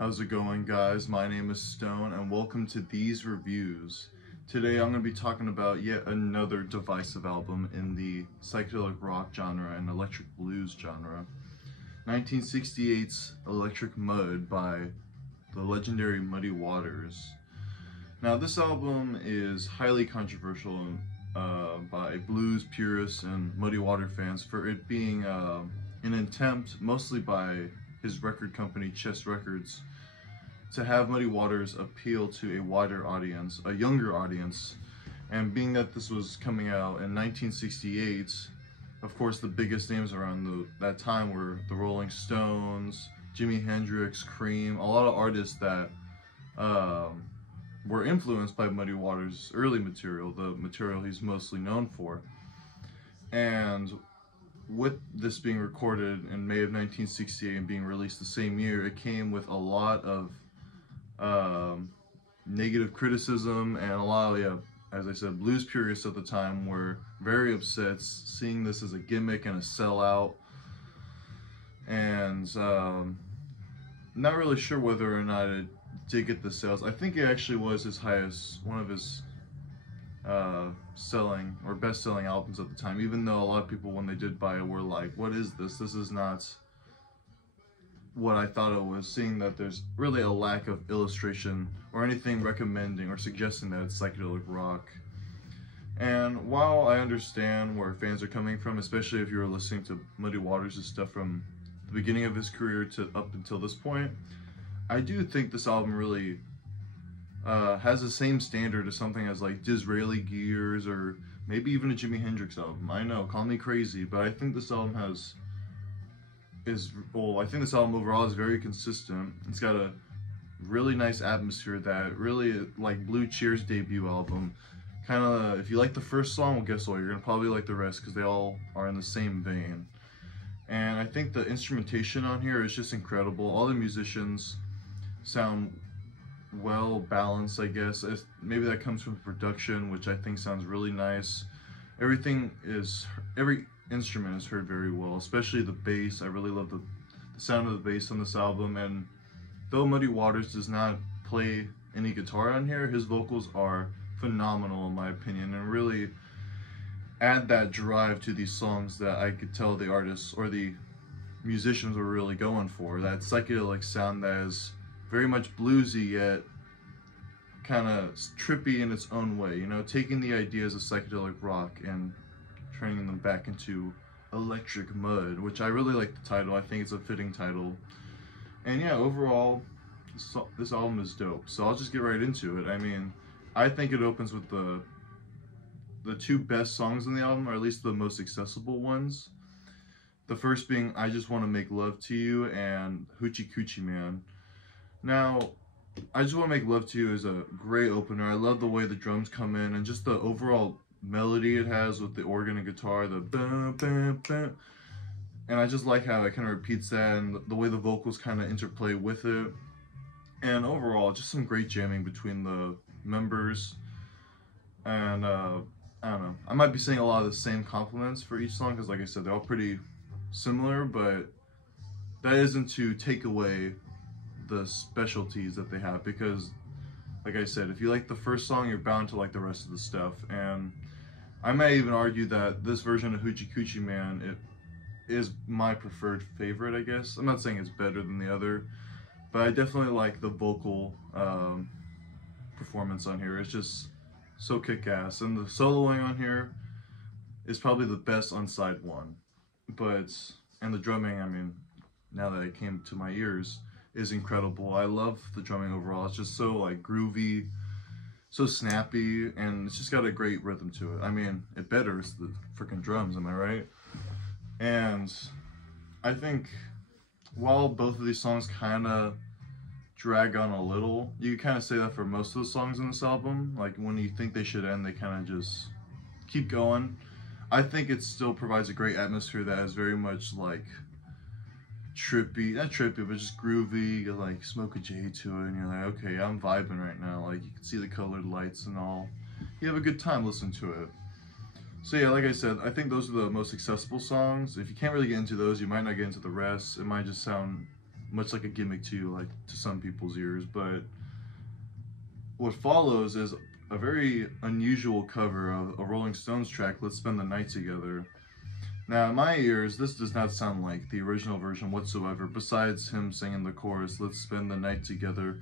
How's it going, guys? My name is Stone and welcome to These Reviews. Today I'm going to be talking about yet another divisive album in the psychedelic rock genre and electric blues genre. 1968's Electric Mud by the legendary Muddy Waters. Now this album is highly controversial by blues purists and Muddy Water fans for it being an attempt, mostly by his record company Chess Records, to have Muddy Waters appeal to a wider audience, a younger audience. And being that this was coming out in 1968, of course the biggest names around that time were the Rolling Stones, Jimi Hendrix, Cream, a lot of artists that were influenced by Muddy Waters' early material, the material he's mostly known for. And with this being recorded in May of 1968 and being released the same year, it came with a lot of negative criticism, and a lot of, as I said, blues purists at the time were very upset seeing this as a gimmick and a sellout, and not really sure whether or not it did get the sales. I think it actually was one of his selling or best-selling albums at the time, even though a lot of people, when they did buy it, were like, what is this? This is not what I thought it was, seeing that there's really a lack of illustration or anything recommending or suggesting that it's psychedelic rock. And while I understand where fans are coming from, especially if you were listening to Muddy Waters' stuff from the beginning of his career to up until this point, I do think this album really has the same standard as something as like Disraeli Gears or maybe even a Jimi Hendrix album. I know, call me crazy, but I think this album I think this album overall is very consistent. It's got a really nice atmosphere that really, like Blue Cheer's debut album, kind of, if you like the first song, well, guess what, you're gonna probably like the rest because they all are in the same vein. And I think the instrumentation on here is just incredible. All the musicians sound well balanced, I guess. Maybe that comes from production, which I think sounds really nice. Every instrument is heard very well, especially the bass. I really love the sound of the bass on this album, and though Muddy Waters does not play any guitar on here, his vocals are phenomenal in my opinion and really add that drive to these songs that I could tell the artists or the musicians were really going for. That psychedelic sound that is very much bluesy yet kind of trippy in its own way, you know, taking the ideas of psychedelic rock and turning them back into Electric Mud, which I really like the title. I think it's a fitting title. And yeah, overall, this album is dope. So I'll just get right into it. I mean, I think it opens with the two best songs in the album, or at least the most accessible ones. The first being I Just Want to Make Love to You and Hoochie Coochie Man. Now, I Just Want to Make Love to You is a great opener. I love the way the drums come in and just the overall melody it has with the organ and guitar, the bam, bam, bam. And I just like how it kind of repeats that and the way the vocals kind of interplay with it. And overall, just some great jamming between the members. And I don't know, I might be saying a lot of the same compliments for each song because, like I said, they're all pretty similar, but that isn't to take away the specialties that they have, because like I said, if you like the first song, you're bound to like the rest of the stuff. And I may even argue that this version of Hoochie Coochie Man, it is my preferred favorite, I guess. I'm not saying it's better than the other, but I definitely like the vocal performance on here. It's just so kick-ass, and the soloing on here is probably the best on side one. And the drumming, I mean, now that it came to my ears, is incredible. I love the drumming overall. It's just so like groovy, so snappy, and it's just got a great rhythm to it. I mean, it betters the freaking drums, am I right? And I think while both of these songs kind of drag on a little, you kind of say that for most of the songs in this album. Like when you think they should end, they kind of just keep going. I think it still provides a great atmosphere that is very much like trippy, not trippy, but just groovy. You like smoke a J to it and you're like, okay, I'm vibing right now. Like you can see the colored lights and all. You have a good time listening to it. So yeah, like I said, I think those are the most accessible songs. If you can't really get into those, you might not get into the rest. It might just sound much like a gimmick to you, like to some people's ears. But what follows is a very unusual cover of a Rolling Stones track, Let's Spend the Night Together. Now, in my ears, this does not sound like the original version whatsoever, besides him singing the chorus, Let's Spend the Night Together,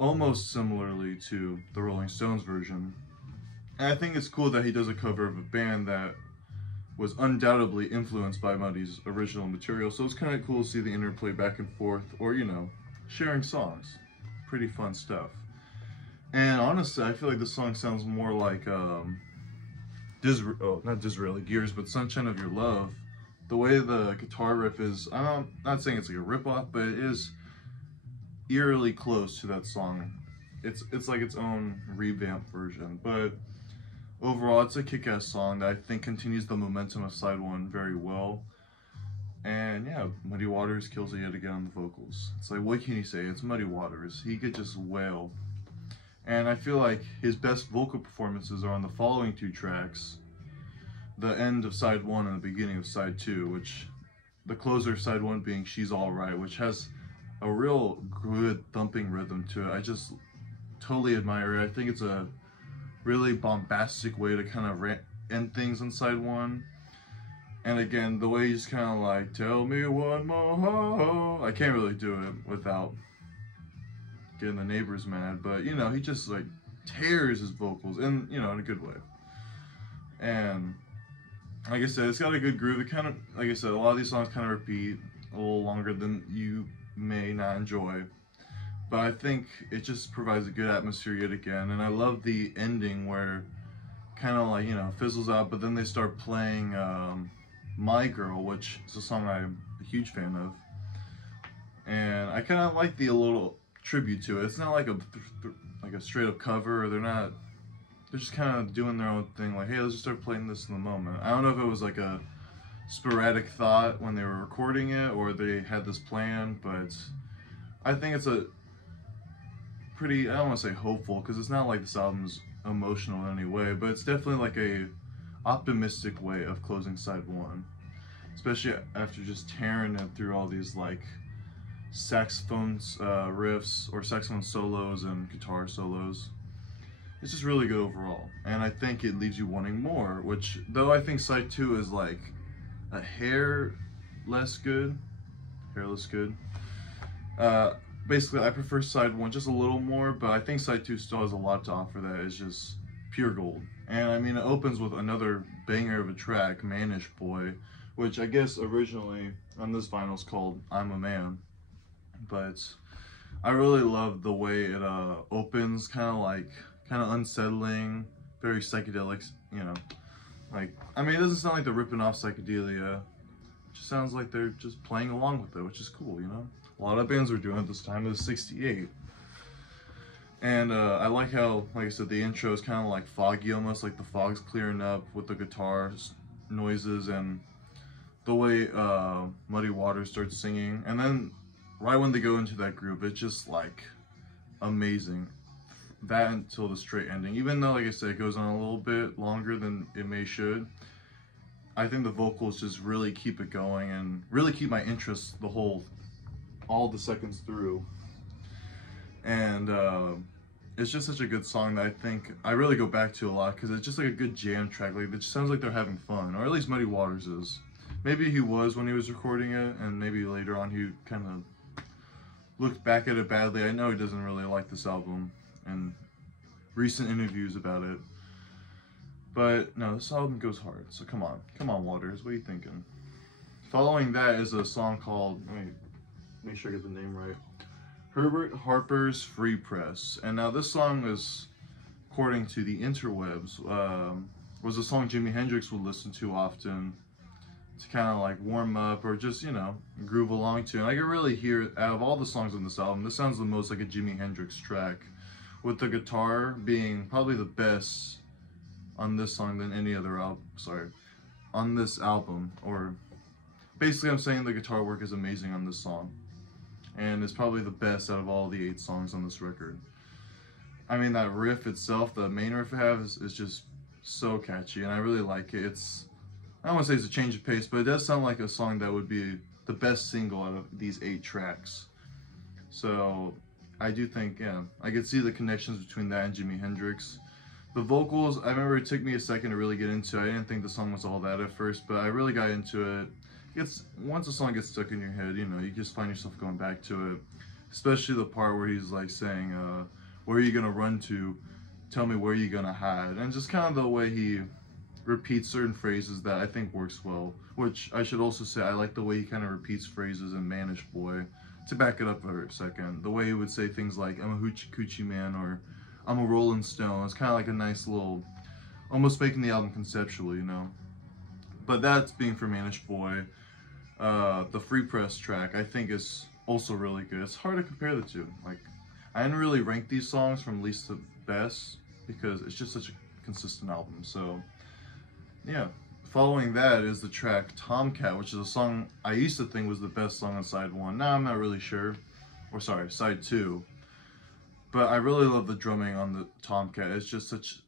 almost similarly to the Rolling Stones version. And I think it's cool that he does a cover of a band that was undoubtedly influenced by Muddy's original material, so it's kind of cool to see the interplay back and forth, or, you know, sharing songs. Pretty fun stuff. And honestly, I feel like this song sounds more like, not Disraeli Gears, but Sunshine of Your Love. The way the guitar riff is, I'm not saying it's like a ripoff, but it is eerily close to that song. It's like its own revamped version, but overall, it's a kick-ass song that I think continues the momentum of side one very well. And yeah, Muddy Waters kills it yet again on the vocals. It's like, what can you say? It's Muddy Waters. He could just wail. And I feel like his best vocal performances are on the following two tracks. The end of side one and the beginning of side two, which the closer of side one being She's Alright, which has a real good thumping rhythm to it. I just totally admire it. I think it's a really bombastic way to kind of end things on side one. And again, the way he's kind of like, tell me one more. I can't really do it without getting the neighbors mad, but you know, he just like tears his vocals, and you know, in a good way. And like I said, it's got a good groove. It kind of, like I said, a lot of these songs kind of repeat a little longer than you may not enjoy, but I think it just provides a good atmosphere yet again. And I love the ending where kind of like, you know, fizzles out, but then they start playing My Girl, which is a song I'm a huge fan of, and I kind of like the little tribute to it. It's not like a straight up cover. They're just kind of doing their own thing, like, hey, let's just start playing this in the moment. I don't know if it was like a sporadic thought when they were recording it or they had this plan, but I think it's a pretty, I don't want to say hopeful, because it's not like this album's emotional in any way, but it's definitely like a optimistic way of closing side one, especially after just tearing it through all these like saxophone riffs or saxophone solos and guitar solos. It's just really good overall, and I think it leaves you wanting more, which, though I think side two is like a hair less good. Basically, I prefer side one just a little more, but I think side two still has a lot to offer that is just pure gold. And I mean, it opens with another banger of a track, Mannish Boy, which I guess originally on this vinyl is called I'm a Man. But I really love the way it opens, kind of unsettling, very psychedelic, you know. Like, I mean, it doesn't sound like they're ripping off psychedelia. It just sounds like they're just playing along with it, which is cool, you know. A lot of bands were doing it this time. It was '68. And I like how, like I said, the intro is kind of like foggy almost, like the fog's clearing up with the guitar noises and the way Muddy Waters starts singing. And then right when they go into that groove, it's just like amazing. That until the straight ending. Even though, like I said, it goes on a little bit longer than it may should, I think the vocals just really keep it going and really keep my interest all the seconds through. And it's just such a good song that I think I really go back to a lot, because it's just like a good jam track. Like, it just sounds like they're having fun, or at least Muddy Waters is. Maybe he was when he was recording it, and maybe later on he kind of looked back at it badly. I know he doesn't really like this album and recent interviews about it, but no, this album goes hard. So come on Waters, what are you thinking? Following that is a song called, let me make sure I get the name right, Herbert Harper's Free Press. And now this song is, according to the interwebs, was a song Jimi Hendrix would listen to often to kind of like warm up or just, you know, groove along to. And I can really hear, out of all the songs on this album, this sounds the most like a Jimi Hendrix track, with the guitar being probably the best on this song than any other on this album. Or basically I'm saying the guitar work is amazing on this song, and it's probably the best out of all the 8 songs on this record. I mean, that riff itself, the main riff it has, is just so catchy, and I really like it. I don't want to say it's a change of pace, but it does sound like a song that would be the best single out of these 8 tracks. So I do think, yeah, I could see the connections between that and Jimi Hendrix. The vocals, I remember it took me a second to really get into. I didn't think the song was all that at first, but I really got into it. Once a song gets stuck in your head, you know, you just find yourself going back to it. Especially the part where he's like saying, where are you gonna run to? Tell me where you gonna hide. And just kind of the way he repeats certain phrases that I think works well. Which I should also say, I like the way he kind of repeats phrases in Mannish Boy. To back it up for a second, the way he would say things like, I'm a hoochie coochie man, or I'm a Rolling Stone. It's kind of like a nice little, almost making the album conceptual, you know. But that's being for Mannish Boy. The Free Press track, I think, is also really good. It's hard to compare the two. Like, I didn't really rank these songs from least to best because it's just such a consistent album. So, yeah. Following that is the track Tomcat, which is a song I used to think was the best song on side 1. Now I'm not really sure. Or sorry, side 2. But I really love the drumming on the Tomcat. It's just such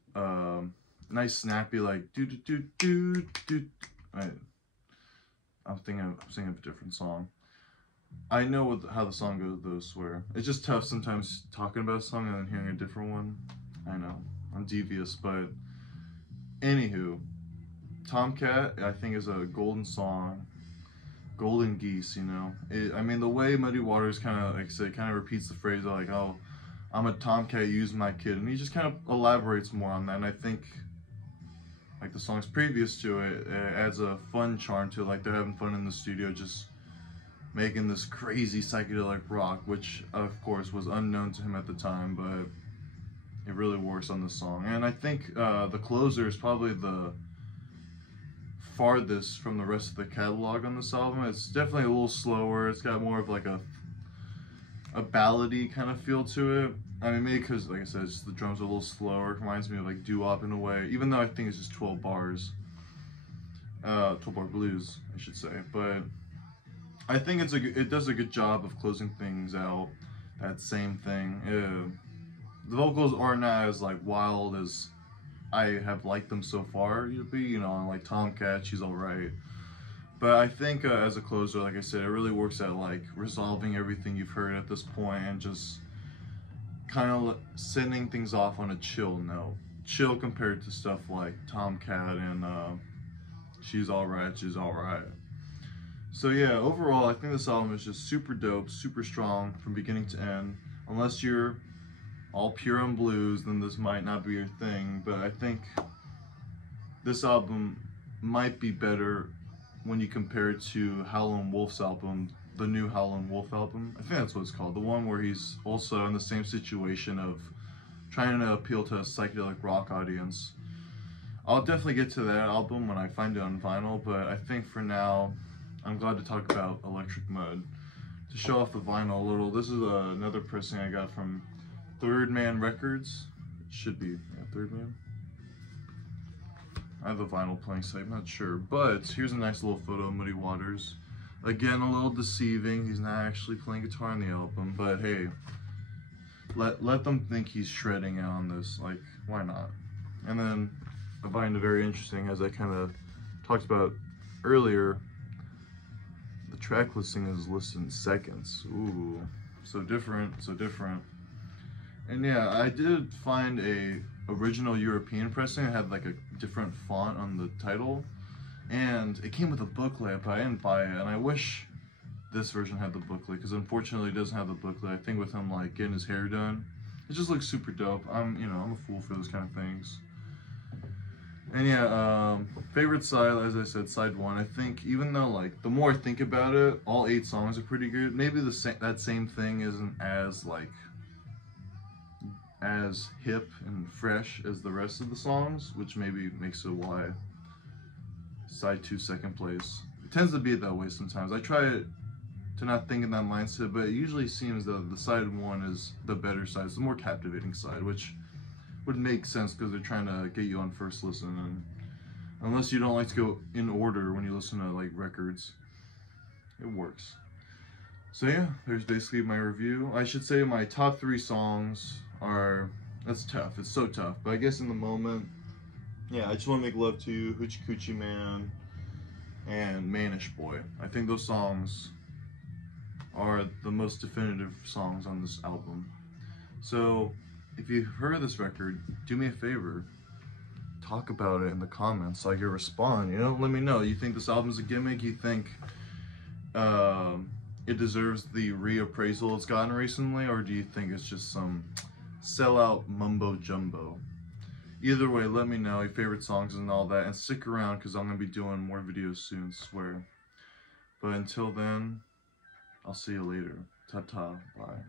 nice, snappy, like do do do do do. I'm singing a different song. I know how the song goes though, I swear. It's just tough sometimes talking about a song and then hearing a different one. I know, I'm devious, but anywho, Tomcat, I think, is a golden song. Golden Geese, you know. I mean, the way Muddy Waters kind of, like I said, kind of repeats the phrase like, oh, I'm a tomcat, use my kid. And he just kind of elaborates more on that. And I think, like the songs previous to it, it adds a fun charm to it. Like they're having fun in the studio just making this crazy psychedelic rock, which of course was unknown to him at the time, but it really works on the song. And I think the closer is probably the farthest from the rest of the catalog on this album. It's definitely a little slower. It's got more of like a ballady kind of feel to it. I mean, maybe because, like I said, it's just the drums are a little slower. It reminds me of like doo-wop in a way, even though I think it's just 12 bars. 12-bar blues, I should say. But I think it does a good job of closing things out. That same thing. The vocals are not as like wild as I have liked them so far. You know, like Tomcat, she's alright. But I think as a closer, like I said, it really works at like resolving everything you've heard at this point and just kind of sending things off on a chill note. Chill compared to stuff like Tomcat and She's Alright, She's Alright. So yeah, overall, I think this album is just super dope, super strong from beginning to end. Unless you're all pure on blues, then this might not be your thing, but I think this album might be better when you compare it to Howlin' Wolf's album, the new Howlin' Wolf album. I think that's what it's called, the one where he's also in the same situation of trying to appeal to a psychedelic rock audience. I'll definitely get to that album when I find it on vinyl, but I think for now, I'm glad to talk about Electric Mud. To show off the vinyl a little, this is another pressing I got from Third Man Records. It should be, yeah, Third Man. I have the vinyl playing site, I'm not sure. But here's a nice little photo of Muddy Waters. Again, a little deceiving. He's not actually playing guitar on the album, but hey, let them think he's shredding out on this. Like, why not? And then I find it very interesting, as I kind of talked about earlier, the track listing is listed in seconds. Ooh, so different, so different. And yeah, I did find a original European pressing. It had like a different font on the title, and it came with a booklet, but I didn't buy it. And I wish this version had the booklet, because unfortunately it doesn't have the booklet. I think with him like getting his hair done, it just looks super dope. I'm a fool for those kind of things. And yeah, favorite side, as I said, side 1. I think even though like the more I think about it, all 8 songs are pretty good. Maybe that same thing isn't as hip and fresh as the rest of the songs, which maybe makes it why side 2 second place. It tends to be that way sometimes. I try to not think in that mindset, but it usually seems that the side 1 is the better side. It's the more captivating side, which would make sense because they're trying to get you on first listen, and unless you don't like to go in order when you listen to like records, it works. So yeah, there's basically my review. I should say my top 3 songs are, that's tough, it's so tough, but I guess in the moment, yeah, I Just Want to Make Love to You, Hoochie Coochie Man, and Manish Boy. I think those songs are the most definitive songs on this album. So if you've heard this record, do me a favor, talk about it in the comments so I can respond, you know? Let me know. You think this album's a gimmick? You think it deserves the reappraisal it's gotten recently? Or do you think it's just some sellout mumbo jumbo? Either way, let me know your favorite songs and all that, and stick around because I'm going to be doing more videos soon, swear. But until then, I'll see you later. Ta-ta, bye.